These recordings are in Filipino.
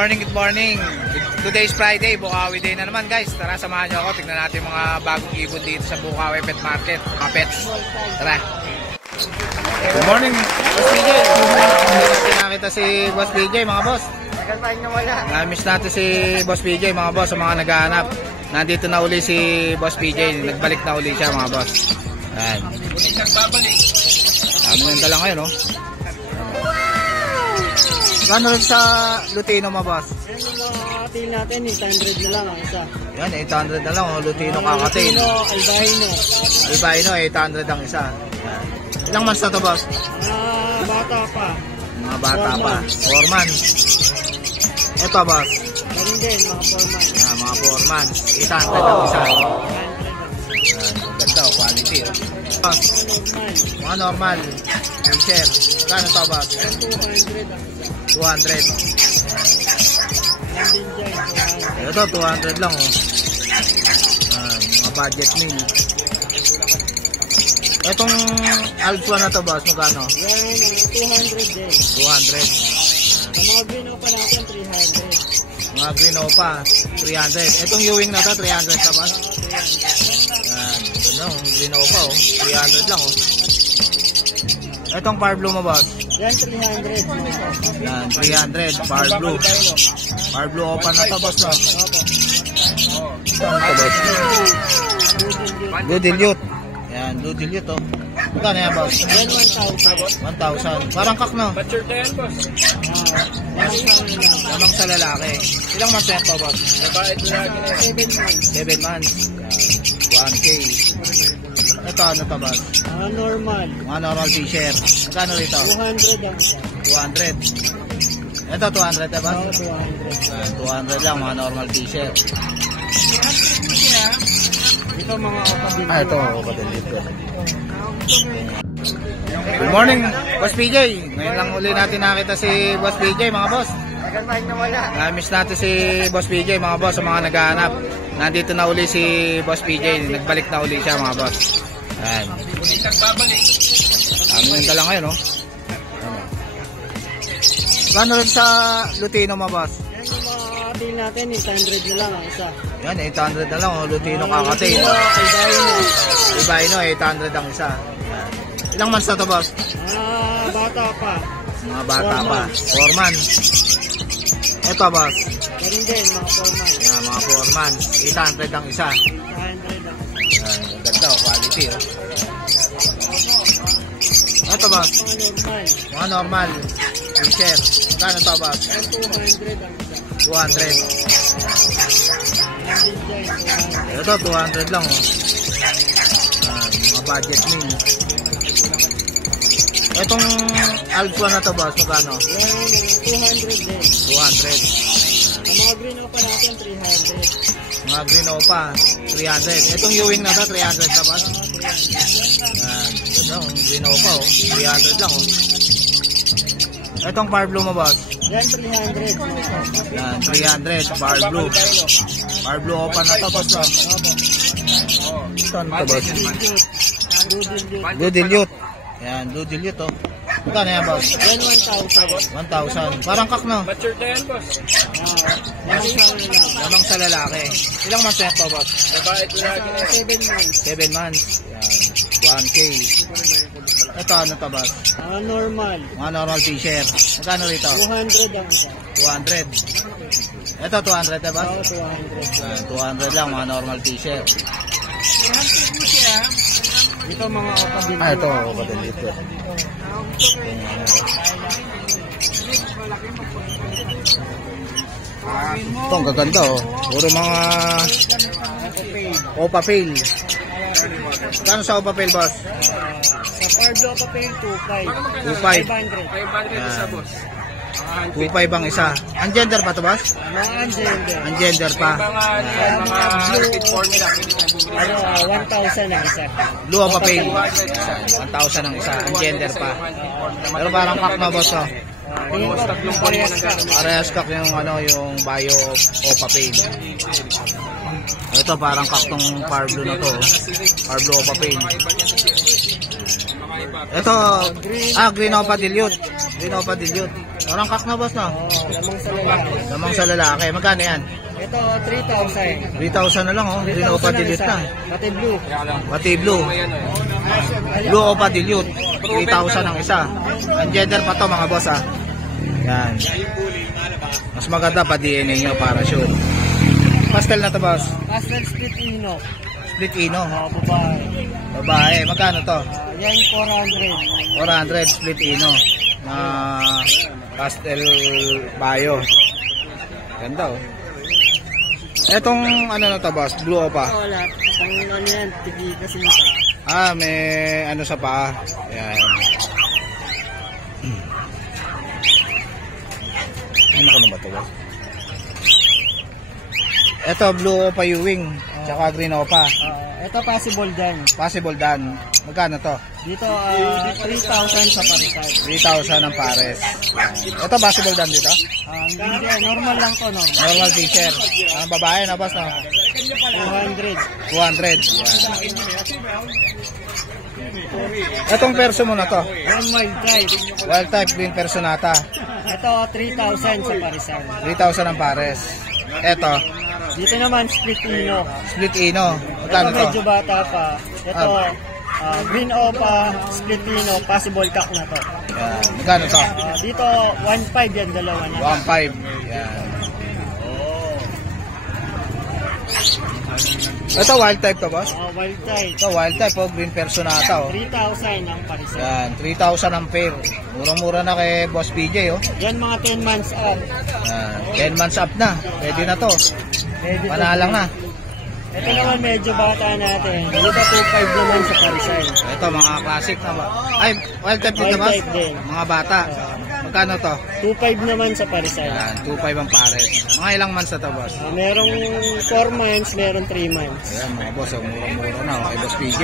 Good morning. Today's Friday, Bukawi Day na naman guys. Tara, samahan nyo ako. Tignan natin mga bagong ibon dito sa Bukawi Pet Market. Mga pets. Tara. Good morning, Boss BJ. Nakita si Boss BJ, mga boss. Na-miss natin si Boss BJ, mga boss, sa mga naghahanap. Nandito na uli si Boss BJ. Nagbalik na uli siya, mga boss. Ayan. Dami nang dala ngayon, no? Gano'n rin sa Lutino, mga boss? Yan yung mga kakatil natin, 800 na lang ang isa. Yan, 800 na lang, Lutino kakatil. Lutino, albino. Albino, 800 ang isa. Yan. Ilang months na to, boss? Bata pa. Mga bata pa. 4 months. Ito, boss? Galing din, mga 4 months. Mga 4 months. 800 ang isa. Yan, ang ganda, quality. Boss, Normal. mga normal. Share. Kano to, boss? 200 ang isa. 200. Yan din dyan, 200. Ito, 200 lang, oh. Mga budget meal. Itong Alpha na to, boss, magkano? Yan, 200 din. 200. Sa mga green pa natin, 300. Mga green opa, 300. Itong Ewing na to, 300 ka, boss? Yan, ito na, green opa, oh. 300 lang, oh. Itong Power Blue mo, boss? Yan, 300. Yan, 300, Power Blue. Power Blue opa na to, boss, no? Ito, boss. Blue Dilute. Yan, Blue Dilute, oh. Magkano yan, boss? Yan, 1,000. 1,000. Parang kak, no? Mature na yan, boss. Lamang sa lalaki. Ilang months yan to, boss? Mabait na lagi na 7 months. 7 months. Yan, 1K. Ito, ano to, boss? Normal. Mga normal t-shirt. Magkano rito? 200 ang isa. 200. Ito, 200, diba? Oo, 200. 200 lang, mga normal t-shirt. Ito mga kapatid. Ito, kapatid dito. Good morning, Boss PJ. Ngayon lang uli natin nakita si Boss PJ, mga boss. Na-miss natin si Boss PJ, mga boss, sa mga naghahanap. Nandito na uli si Boss PJ. Nagbalik na uli siya, mga boss. Ayan. Dami nang dala ngayon, no? Gano'n rin sa Lutino, mga boss? Yan yung mga kakatil natin, 800 na lang ang isa. Yan, 800 na lang, oh. Lutino kakatil. Albino. Albino, 800 ang isa. Yan. Ilang months na to, boss? Bata pa. Mga bata pa. 4 months. Ito, boss? Galing din, mga 4 months. Yan, mga 4 months. 800 ang isa. 100 ang isa. Yan, ang ganda, oh. Quality, oh. Ito, boss? Mga normal. Mga normal. T-shirt. Magkano to, boss? Yan, 200 ang isa. 200. Yan din dyan, 200. Ito, 200 lang, oh. Yan, mga budget meal. Itong Alpha na to, boss, magkano? Yan, 200 din. 200. Sa mga green pa natin, 300. Mga green opa, 300. Itong Ewing na to, 300 ka, boss? Yan, ito, green opa, oh. 300 lang, oh. Itong Power Blue mo, boss? Yan, 300. Yan, 300, Power Blue. Power Blue opa na to, boss, no? Ito, ano to, boss? Blue Dilute. Yan, Blue Dilute, oh. Magkano yan, boss? Yan, 1,000. 1,000. Parang kak, no? Mature na yan, boss. Lamang sa lalaki. Ilang months yan to, boss? Mabait na lagi na 7 months. 7 months. Yan, 1K. Ito, ano to, boss? Normal. Mga normal t-shirt. Magkano rito? 200 ang isa. 200. Ito, 200, diba? Oo, 200. 200 lang, mga normal t-shirt. Ito mga kapatid. Ito, kapatid dito. Ito, ang gaganda, oh. Puro mga Opa Fail. Kano sa Opa Fail, boss? Sa Pardo pa pay 2.5. 2.5. 500 sa boss. 2.5 ang isa. Ang gender pa to, boss? Mga ungender. Ang gender pa. Mga blue formula. 1,000 ang isa. Blue Opa Fail. 1,000 ang isa. Ang gender pa. Pero parang kak na, boss, oh. Parehas kak yung ano, yung bio Opa Fail. Ito parang kak tong Power Blue na to. Power Blue Opa Fail. Ito, green Opa Dilute. Green Opa Dilute. Parang kak na boss, no? Oo, lamang sa lalaki. Lamang sa lalaki. Magkano yan? Ito, 3,000. 3,000 na lang, oh. Green Opa 3,000 ang Dilute isa. na. Pati blue. Pati blue. Blue Opa Dilute. 3,000 ang isa. Ang gender pa to mga boss, ah. Yan. Mas maganda pa DNA nyo para sure. Pastel na to boss. Pastel split ino. Split Ino. Babae. Babae. Magkano to? Yan 400. 400 split Ino. Na pastel bayo. Ganda, oh. Etong ano na to boss? Blue Opa. Wala. Ang ano yan, tigi kasi mukha. Ah, may ano sa paa. Ayan. Ano ko naman ito ba? Ito, Blue Opa Ewing. Tsaka Green Opa. Ito possible din. Possible dan. Magkano to? Dito 3,000 sa parisan. 3,000 ang pares. Ayan. Ito, possible dan dito? Hindi, normal lang to, no? Normal fisher. Ang babae na boss, no? 200. 200. Etong perso mo na to. Yan wild type. Wild type green personata. Ito 3,000 sa parisan. 3,000 ang pares. Eto, Dito naman split ino. split Ino. Ito Magkano to? medyo bata pa. Ito green opa, split ino, possible cock na to. Yan. Magkano to? Dito 1.5 yan, dalawa na. 1.5. Yan. Ito wild type to boss? Wild type. Ito wild type, oh. Green personata, oh. 3,000 ang parisan. Yan, 3,000 ang pair. Murang-mura na kay Boss PJ, oh. Yan mga 10 months up. Yan, 10 months up na. Pwede na to. Medyo Panalang na. Ito naman medyo bata natin. Dito 2.5 naman sa parisan. Ito, mga classic na ba? Ay, wild type dito Wild boss? type din. Mga bata. Magkano to? 2.5 naman sa parisan. Yan, 2.5 ang pares. Mga ilang months na to, boss? Merong 4 months, meron 3 months. Ayan, mga boss, oh, mura-mura na, oh, kay Boss PJ.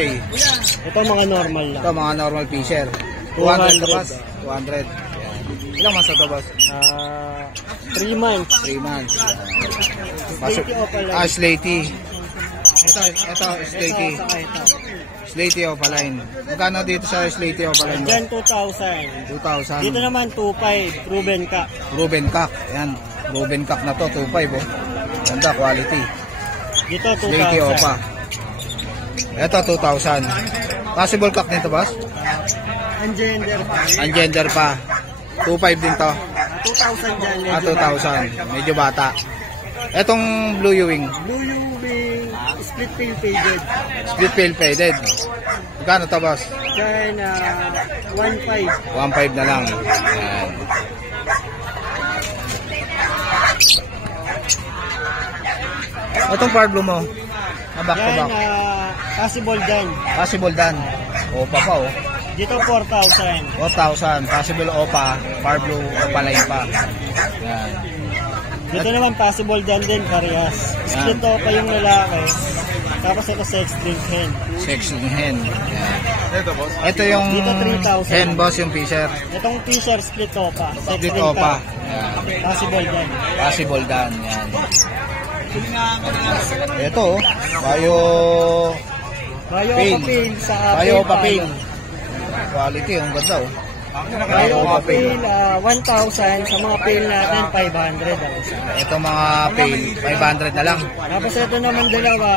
Ito mga normal lang. Ito, mga normal fisher. 200 to, 200. boss? 200. Ayan. Ilang months na to, boss? 3 months. 3 months. Slaty Opaline. Slaty. Ito, Slaty. Ito, saka ito. Slaty Opaline. Magkano dito sa Slaty Opaline? Diyan 2,000. 2,000. Dito naman 2.5, proven ka. Ruben Cock. Ayan. Ruben Cock na to. 2.5, oh. Ganda, quality. Dito Slaty 2,000. Opa. Ito, 2,000. Possible cock nito, boss? Ang gender pa. Ang gender pa. 2.5 din to. 2,000 dyan. 2,000. Medyo bata. Etong Blue Ewing. Blue yung split tail faded. Split pale faded. Magkano to, boss? Diyan 1.5. 1.5 na lang. Ayan. Itong Parblo mo. Back to Yan back. possible dyan. Possible dan. Opa pa, oh. Dito 4,000. 4,000. Possible Opa. Parblo Opa line pa. Yan. Dito naman possible dyan din parehas. Split pa yung lalaki. Tapos ito sex drink hen. Sexy hen. Yan. Ito yung Dito 3,000. hen, boss, yung fisher. Itong t-shirt split pa. Sex Split drink Opa. pa. Yan. Possible dyan. Possible dan. Yan. Ito, oh. Bayo Pail. papel sa Bayo pail papel. palo. Quality, ang ganda, oh. Bayo papel 1,000. Sa mga pail natin 500 ang isa. Ito mga pail, 500 na lang. Tapos ito naman dalawa,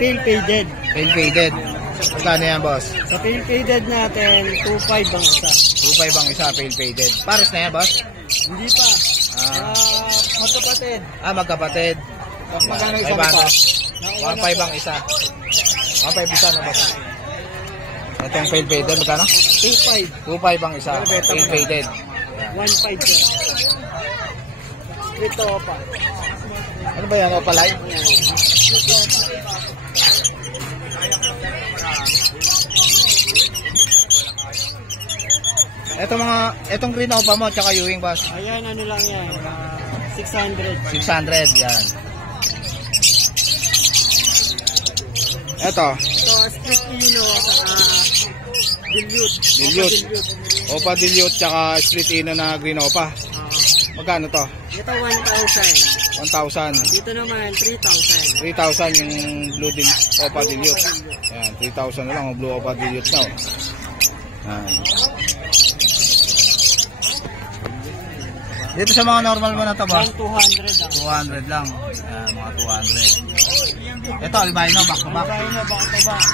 pail faded. Pail faded. Magkano yan, boss? Sa pail faded natin 2.5 ang isa. 2.5 ang isa, pail faded. Pares na yan, boss? Hindi pa. Magkapatid. Magkapatid. Magkano 1.5 ang isa. 1.5 isa na, boss. Itong pail faded, magkano? 2.5. 2.5 ang isa, pail faded. 1.5 yan. Split pa. Ano ba yan, Opalite? Itong green opa mo, tsaka Ewing, boss. Ayan, ano lang yan. 600. 600, yan. Ito, Split Ino sa Dilute. Dilute. Opa Dilute, tsaka split ino na green opa. Magkano to? Ito 1,000. 1,000. Dito naman 3,000. 3,000 yung blue opa dilute. Ayan, 3,000 na lang ang blue opa dilute na. Oh. Ayan. Dito sa mga normal mo na to, boss? 200 lang. 200 lang. Ayan, mga 200. Ito, albino, back to back. Albino, back to back.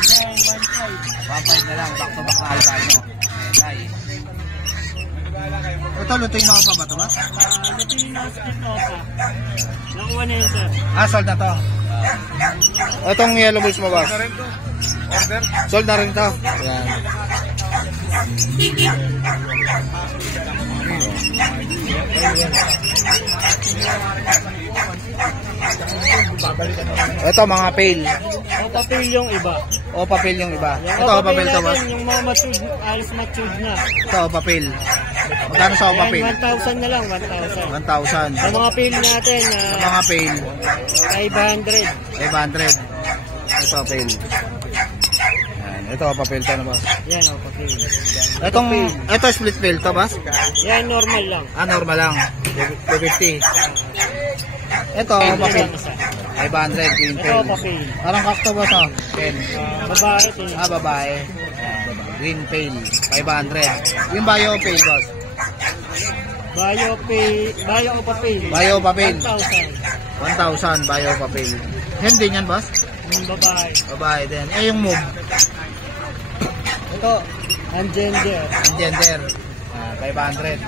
1.5 na lang, back to back na albino. Ayan, ito, lutuin mo pa ba ito ba? Lutuin na split opa. Nakuha na yun, sir. Sold na to. Itong yellow bulls mo ba? Sold na rin to. Ayan. Ito mga pale. Opa pale yung iba. Opa pale yung iba. Yung Ito opa pale to ba? Yung mga matured, alis matured na. Ito opa pale. Magkano sa opa pale? 1,000 na lang, 1,000. 1,000. Sa mga pale natin, Sa mga pale, 500. 500. Ito pale. Ayan. Ito opa pale to na ba? Yan, opa pale. Ito split pale to ba? Yan, normal lang. Normal lang. 250. Ito opa pale. 500 green Ito, pale. opa pale. Parang kakto ba to? 10. Babae, ito. Babae. Green pale. 500. Yung bio pale, boss. Bayo opa pale. Bio pa pale. 1,000. 1,000 bio pa pale. Hen din yan, boss? Yung babae. Babae din. Yung move. Ito, ang gender. Ang gender. 500.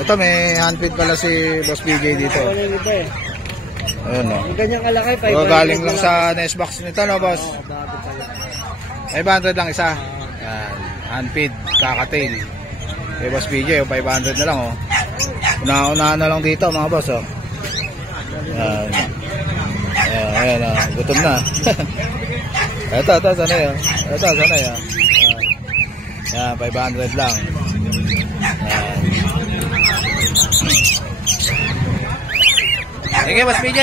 Ito may handpid pala si Boss PJ dito. Wala yung iba eh. Ayun o. Yung ganyang kalaki, 500 Galing lang sa nest box nito, no, boss? Oo, bago pala. 500 lang isa. Yan. Handpid, kakatail. Kay Boss PJ, 500 na lang, oh. Una-unahan na lang dito, mga boss, oh. Yan. Ayan, oh. Gutom na. Ito, sanay, oh. Ito, sanay, oh. Yan, 500 lang. Yan. Sige, Boss PJ.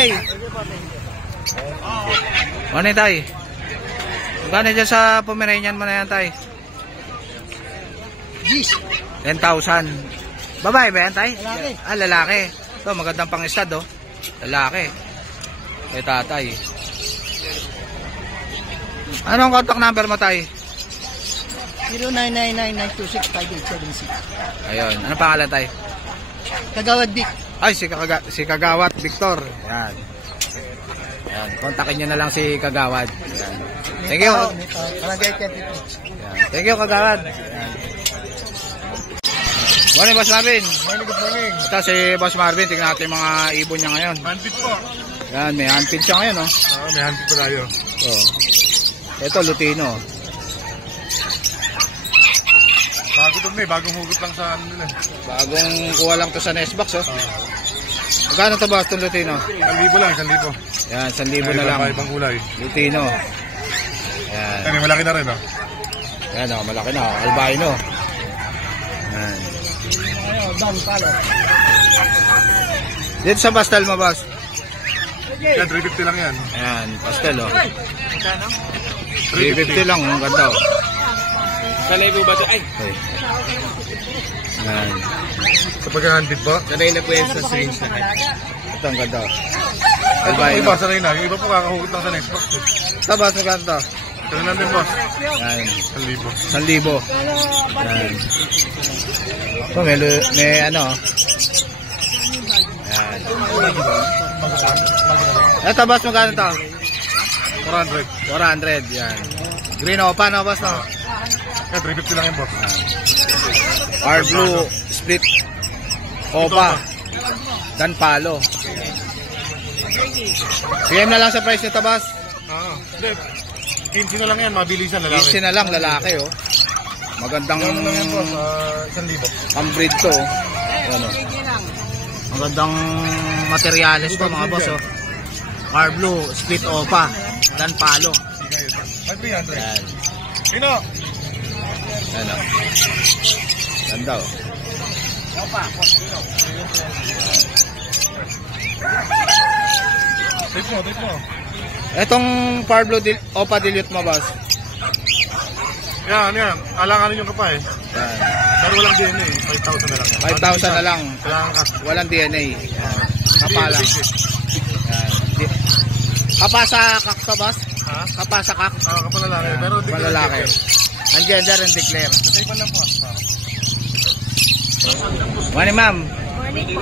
Ano yung tay? Magkano dyan sa Pomeranian mo na yan, tay? 10,000. Babae ba yan, tay? Lalaki. Lalaki. Ito, magandang pang-stud, oh. Lalaki. Kay tatay. Anong contact number mo, tay? 0999-926-5876. Ayun. Ano pangalan, tay? Kagawad Vic. Ay, si Kagawad Victor. Yan. Yan. Kontakin nyo na lang si Kagawad. Yan. Thank you. Yan. Thank you, Kagawad. Yan. Morning, Boss Marvin. Morning, good morning. Ito si Boss Marvin. Tingnan natin yung mga ibon niya ngayon. Handpid po. Yan, may handpid siya ngayon, oh. May handpid po tayo. Oh. Ito, Lutino. Bago ito bagong hugot lang sa ano nila. Bagong kuha lang to sa nest box, oh. Magkano to, Boss, itong Lutino? 1,000 lang, 1,000. Yan, 1,000 na lang. Ibang kulay. Lutino. Yan. Ay, malaki na rin, oh. Yan, oh, malaki na, oh. Albino. Yan. Dito sa pastel mo, boss. Yan, 350 lang yan. Ayan, pastel, oh. 350 lang, ang ganda, oh. Sanay po ba ito? Ay! Okay. Ayan. Sa pagka-handpid po. Sanay na po yan sa syringe na kayo. Ito, ang ganda, oh. Yung Albino. iba, sanay na. Yung iba po kakahugot lang sa next box. Ito, boss, magkano to? Ito lang din, boss. Ayan, 1,000. 1,000. Ayan. Ito, may ano, ayan. Ito, boss, magkano to? 400. 400, yan. Green opa, no, boss, no? Yan, 350 lang yan, boss. Our blue split opa. Dan palo. PM na lang sa price nito, boss. Hindi. 15 na lang yan, mabilisan lalaki. 15 na lang, lalaki, oh. Magandang Ano lang yan, boss? 1,000. pambreed to, oh. Ayan, oh. Magandang materyales to, mga boss, oh. Our blue split opa. Dan palo. 5,300. Yan. Sino? Ano? Ganda, oh. Take mo. Etong Parblo Opa Dilute mo, boss. Yan. Alanganin yung kapa eh. Yan. Pero walang DNA. 5,000 na lang yan. 5,000 na lang. Kailangan ka. Walang DNA. Yan. Kapa lang. Yan. Kapa sa kak to, boss? Ha? Kapa sa kak. Kapal lalaki. Pero di Palalaki. Ang gender and declare. Sa lang po. Morning, ma'am. din po.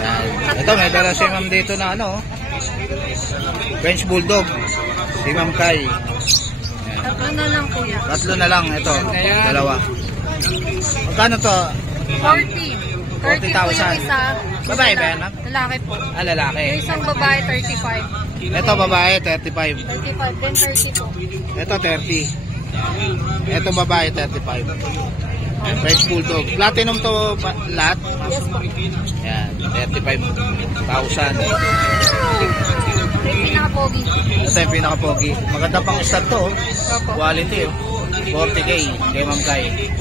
Yan. Ito, may dala si ma'am dito na ano, French Bulldog. Si Ma'am Kai. Tatlo na lang kuya. Tatlo na lang. Ito, dalawa. Magkano to? 40. 30 po yung 40,000. isa. Babae ba yan, ma'am? Lalaki po. Ah, lalaki. Yung isang babae, 35. Ito, babae, 35. 35, then 30 po. Ito, 30. Ito, babae, 35. French Bulldog. Platinum to lahat? Yes po. Yan, 35,000. Yung pinaka-pogi. Ito yung pinaka-pogi. Maganda pang stud to. Oh. Opo. Quality. Oh. 40K kay Ma'am Kai. Yan.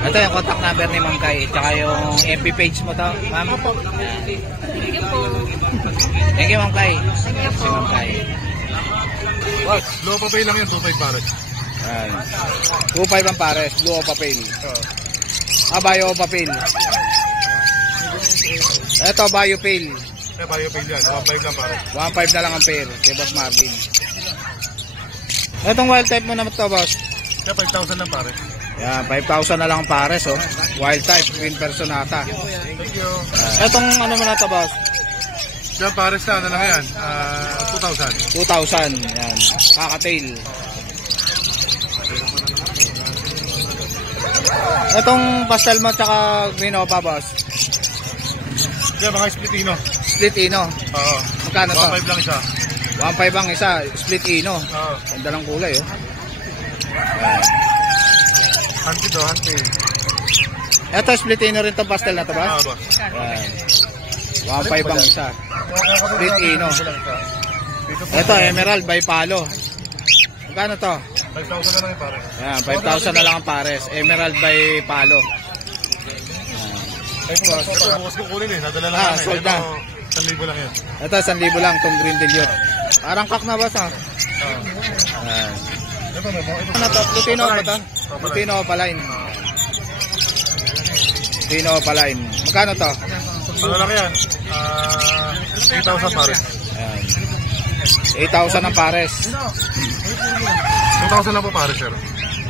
Ito yung contact number ni Ma'am Kai. Tsaka yung FB page mo to, ma'am. Yan. Thank you po. Thank you, Ma'am Kai. Thank you Si po. Ma'am Kai. Boss. Low pa pay lang yan, 2.5 pare. Yan. 2.5 ang pares. Blue o papel. Bayo o papel. Ito, bayo pale. Kaya bayo pay yan, 1.5 lang pare. 1.5 na lang ang pair. Kay Boss Marvin. Itong wild type mo naman to, boss. Kaya 5,000 lang pare. Yan, 5,000 na lang ang pares, oh. Wild type, Queen Personata. Thank you. Itong ano mo na to, boss? Yan pares na, ano lang yan, 2,000. 2,000. Yan. Kakatail. Itong pastel mo tsaka green opa, boss. Yan mga splitino. Split ino. Oo. Magkano to? 1.5 lang isa. 1.5 ang isa. Split ino. Oo. Ganda ng kulay, oh. Hanti to, hanti. Ito, split ino rin itong pastel na to, ba? Oo, boss. Yan. 1.5 ang isa. Split ino. Dito po, Ito, emerald by palo. Magkano to? 5,000 na lang yung pare. Yan, 5,000 na lang ang pares. Emerald by palo. Ay po, ito bukas ko kunin eh. Nadala lang namin. Sold na. Ito, 1,000 lang yan. Ito, 1,000 lang itong green dilute. Parang kak na, boss, ha? Oo. Yan. Ito na po. Ito Ano to? Lutino ba to? Lutino Opaline. Lutino Opaline. Magkano to? Ano lang yan? 8,000 pare. Ayan. 8,000 ang pares. 2,000 lang po pare, sir.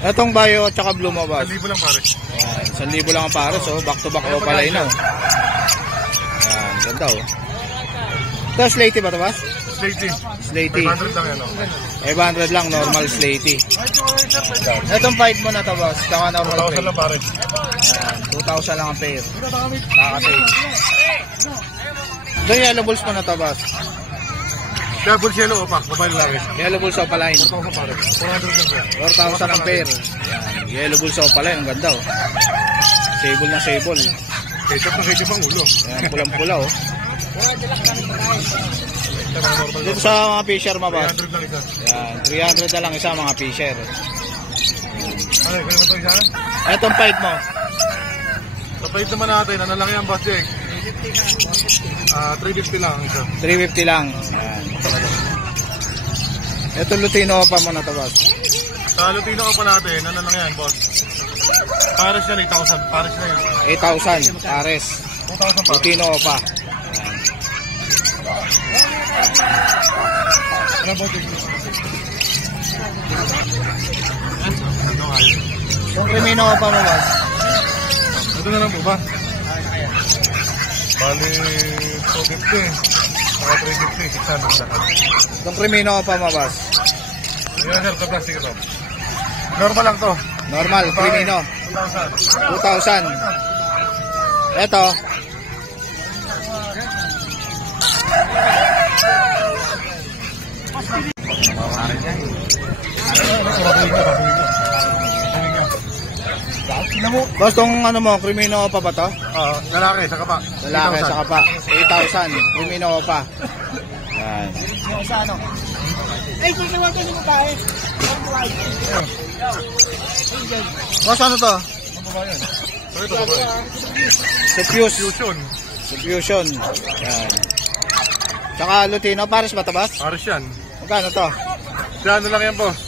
Itong bio at saka blue mo, boss. 1,000 lang pare. Ayan. 1,000 lang ang pares, oh. Back to back Opaline, oh. Ayan. Ganda, oh. Ito, slaty ba to, boss? Slaty. Slaty. 500 lang yan. Oh. 500 lang, normal slaty. Itong 5 mo na to, boss. Saka normal 2,000 pair. lang pare. Ayan. 2,000 lang ang pair. Kakatail. Ito yung yellow bulls mo na to, boss. Kaya bulls yellow, opa. Babae lang eh. Yellow bulls Opaline. 2,000 pare. 400 lang sir. 4,000 ang pair. Yan. Yellow bulls Opaline. Ang ganda, oh. Sable na sable. Ketchup na ketchup ang ulo. Yan, pulang-pula, oh. Ito mga normal Dito lang. sa mga fisher, mabas. 300 lang isa. Yan, 300 na lang isa mga fisher. Ano, kaya mo ito isa? Etong fight mo. Kapait naman natin, ano lang yan, boss Jake? 350 lang ang isa. 350 lang. Yan. Etong Lutino pa mo na to, boss. Sa Lutino ka pa natin, ano lang yan, boss? Pares yan, 8,000. Pares na yan. 8,000 pares. 2,000 pares. Lutino pa. Ano ba ito? Kung Crimino pa mo, boss. Ito na lang po ba? Bali, 250. Saka 350, 600 lahat. Kung Crimino pa mo, boss. Yan sir, ka-plastic ito. Normal lang to. Normal, Crimino. 2,000. 2,000. Eto. Boss, tong ano mo, Crimino pa ba to? Lalaki, saka pa. Lalaki 8,000. sa kapa. 8,000. Crimino pa. Yan. Ay, sinawa ko yung tayo. Boss, ano to? Ano ba yan? Ito ba yan? Diffuse. Fusion. Diffusion. Yan. Tsaka Lutino, pares ba to, boss? Pares yan. Magkano to? Siya, ano lang yan, boss?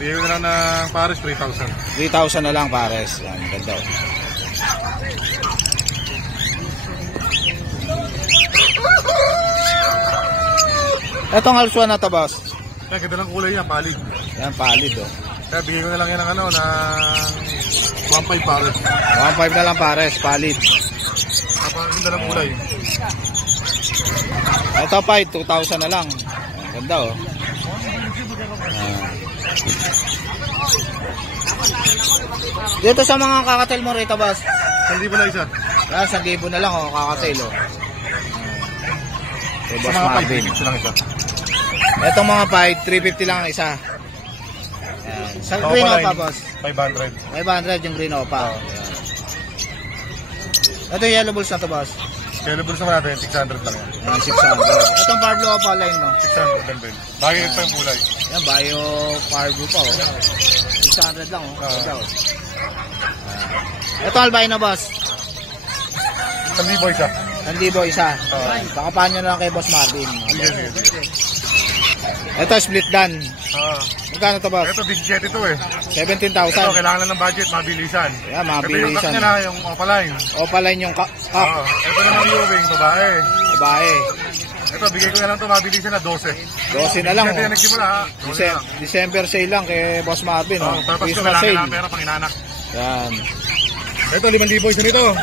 Bigay ko na lang ng Paris 3,000. 3,000 na lang, pares. Yan, ganda. Etong Alswan na to, boss. Kaya ganda lang kulay niya, palig. Yan, palid, oh. Kaya bigay ko na lang yan ng ano, ng 1.5 pares. 1.5 na lang pares, valid. Napakaganda ng kulay. Ito pa, 2,000 na lang. Ganda oh. Dito sa mga kakatel mo rito, boss. Hindi ba na isa? 1,000 na lang oh, kakatel oh. Sa Boss mga Marvin. 5 lang isa. Itong mga fight, 350 lang ang isa. Ayan. Sa green opa, boss. 500. 500 yung green opa. Ito yung yellow bulls na to, boss. Available sa natin, 600 lang yan. Ayan, 600. Itong Pablo opa line, no? 600 din din. Bagay pa yung kulay. Ayan, bio Pablo pa, oh. 600 lang, oh. Ito, oh. Ito albino, boss. 1,000 isa. 1,000 isa. Oo. Pakapahan nyo na lang kay Boss Marvin. Sige, sige. Ito, split dan. Magkano to, boss? Ito, 17 ito eh. 17,000. Ito, kailangan lang ng budget, mabilisan. Yeah, Ito yung mabilisan. kak niya na, yung opaline. Opaline yung cup. Ito naman yung wing, babae. Babae. Ito, bigay ko na lang ito, mabilisan na 12. 12 na lang, Ito yung oh. nagsimula ha. 12 lang. December sale lang kay Boss Marvin, oh. Tapos ko Christmas kailangan sale. ng pera pang inanak. Yan. Ito, 5,000 isa nito.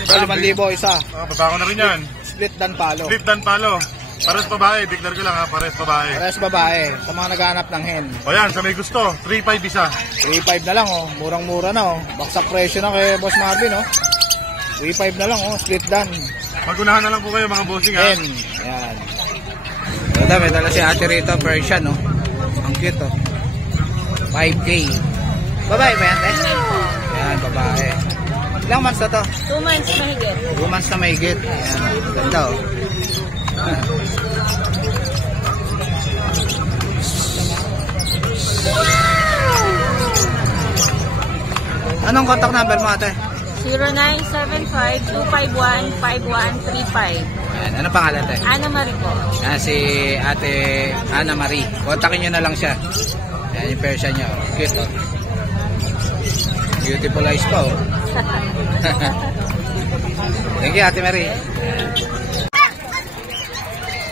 Ito, 5,000 isa. Baba ko na rin yan. Split dan palo. Flip dan palo. Pares babae, declare ko lang ha, pares babae. Pares babae. Sa mga naghahanap ng hen. O yan, sa may gusto, 3,500 isa. 3,500 na lang, oh. Murang-mura na, oh. Baksak presyo na kay Boss Marvin, oh. 3,500 na lang, oh. Split dan. Magunahan na lang po kayo mga bossing ha. Hen. Yan. Ito, may dala si ate rito, Persian, oh. Ang cute, oh. 5K. Babae ba yan, Tess? Yan, babae. Ilang months na to? 2 months mahigit. 2 months na may higit. Yan, ganda, oh. Anong contact number mo, ate? 0975-251-5135. Yan, ano pangalan, ate? Ana Marie po. Si ate Ana Marie. Kontakin nyo na lang siya. Yan yung Persian niya, oh. Cute, oh. Beautiful eyes pa, oh. Thank you, ate Marie.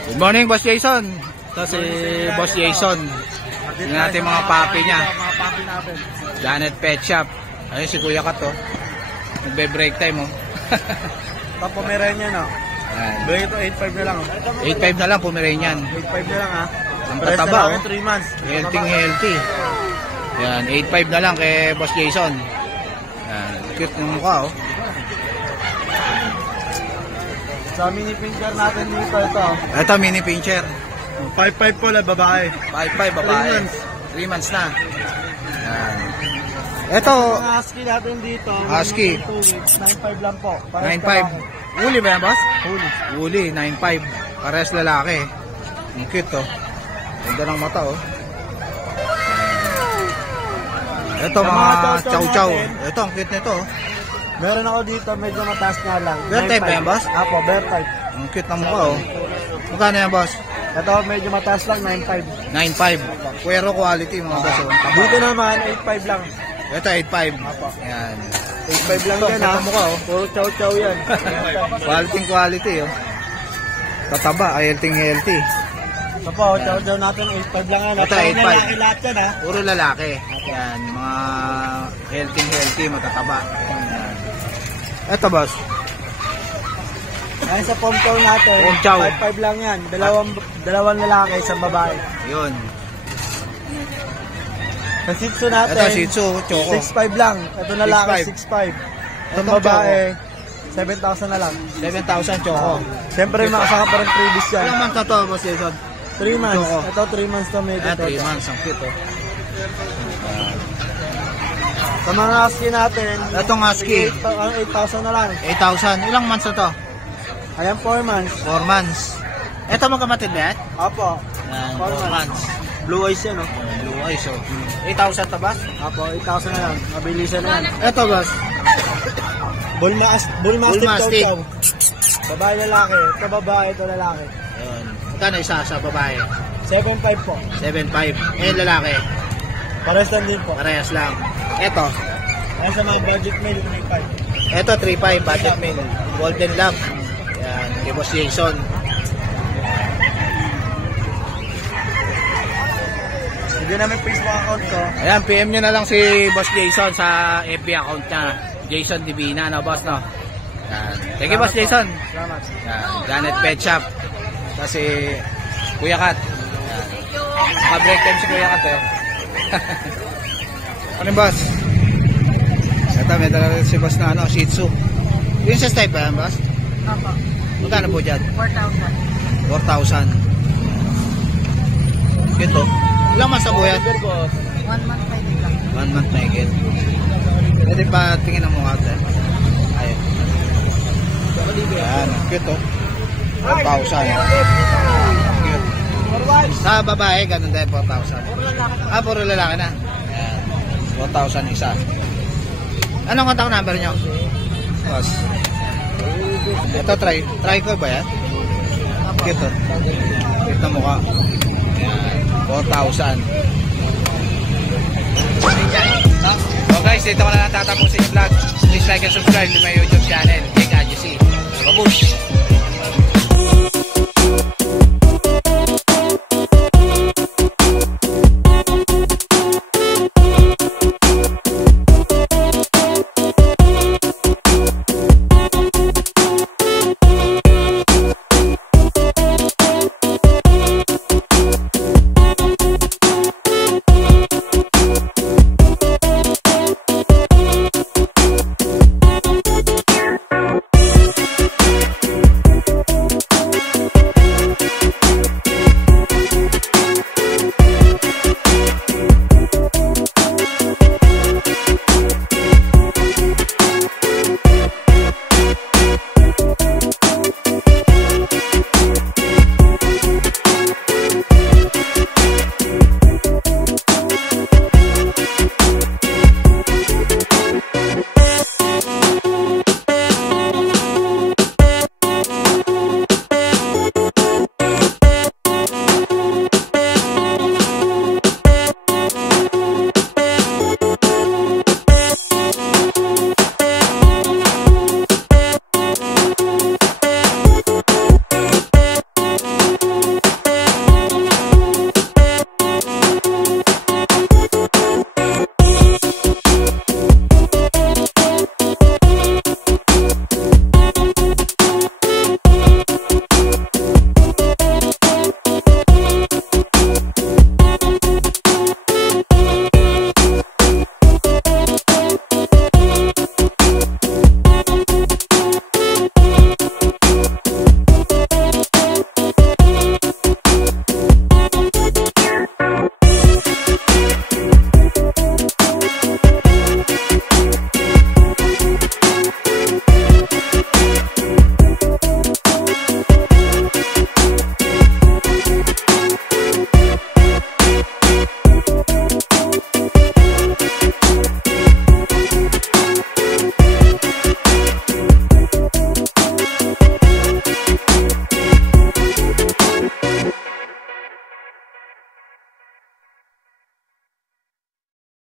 Good morning, Boss Jason. Ito si Boss Jason. Tingnan natin mga papi niya. Janet Pet Shop. Ayun si Kuya Kat, oh. Nagbe-break time, oh. Ito Pomeranian, no? Bigay ito 8.5 na lang. 8.5 na lang, Pomeranian. 8.5 na lang, ha? Ang tataba, oh. 3 months. Healthy. Yan, 8.5 na lang kay Boss Jason. Yan, cute ng mukha, oh. Sa mini pincher natin dito, ito. Ito, mini pincher. 5.5 po lang, babae. 5.5, babae. 3 months na. Yan. Ito, Ang husky natin dito. Husky. 2 weeks, 9.5 lang po. 9.5. Uli ba yan, boss? Huli. Uli, 9.5. Pares lalaki. Ang cute, oh. Ganda ng mata, oh. Ito, Sa mga mga chow-chow chow-chow. natin. Ito, ang cute nito, oh. Meron ako dito, medyo mataas nga lang. Bear type ba yan, boss? Apo, bear type. Ang cute ng mukha, oh. Magkano yan, boss? Ito, medyo mataas lang, 9.5. 9.5. Cuero quality, mga boss, oh. Dito naman, 8.5 lang. Ito, 8.5. Yan. 8.5 lang Ito, yan, ha? ang mukha, oh. Puro chow-chow yan. Quality, oh. Tataba, healthy. Ito po, chow-chow natin, 8.5 lang yan. Ito, 8.5. Lalaki lahat yan, ha? Puro lalaki. Yan, mga healthy, matataba. Yan. Ito, boss. Ayun sa pom-chow natin, Pom-chow. 5.5 lang yan. Dalawang lalaki, isang babae. Yun. Sa Shih Tzu natin, Ito, Shih Tzu, Choco. 6.5 lang. Ito lalaki, 6.5. Itong Itong babae, 7,000 na lang. 7,000 Choco. Siyempre, makasaka pa rin previous yan. Ilang months na to, boss Jason? 3 months. Choco. Ito, 3 months to medyo. Ayan, 3 months. Ang cute, oh. Sa mga husky natin, Itong husky. 8,000 na lang. 8,000. Ilang months na to? Ayan, 4 months. 4 months. Ito magkamatid ba yan? Apo, Yan, 4 4 months. blue eyes yan, oh. Blue eyes, oh. 8,000 to, boss? Apo, 8,000 na lang. Mabilisan na yan. Ito, boss. Bull Mastiff Mastiff. Chow-Chow. Babae lalaki. Ito babae, ito lalaki. Ayun. Magkano isa sa babae? 7.5 po. 7,500. Eh, lalaki. Pares lang din po. Parehas lang. Ito. Ayan sa mga budget mail, 3.5. Ito, 3,500. Budget meal. Golden Lab. Yan. Kay Boss Jason. Yun namin Facebook account ko. Ayan, PM nyo na lang si Boss Jason sa FB account niya. Jason Divina, no boss, no? Yan. Thank you, Boss Jason. Salamat. Yan. Janet Pet Shop. Kasi Kuya Kat. Yan. Naka-break time si Kuya Kat, eh. Ano, boss? Ito, may talaga si boss na ano, Shih Tzu. Princess type ba yan, boss? Opo. Magkano po dyan? 4,000. 4,000. Ito. Ilang mas na po yan? 1 month pwede lang. 1 month na higit. Pwede pa tingin ang mukha ito. Ayun. Yan. Cute, oh. 4,000. Cute. Sa babae, ganun din, 4,000. Ah, puro lalaki na. Ayan. 4,000 isa. Anong contact number nyo? Boss. Ito, try ko ba yan? Cute, oh. Cute na mukha. Ayan. 4,000. So guys, dito ko na natatapusin yung vlog. Please like and subscribe to my YouTube channel, Jake Adjusi. Babush!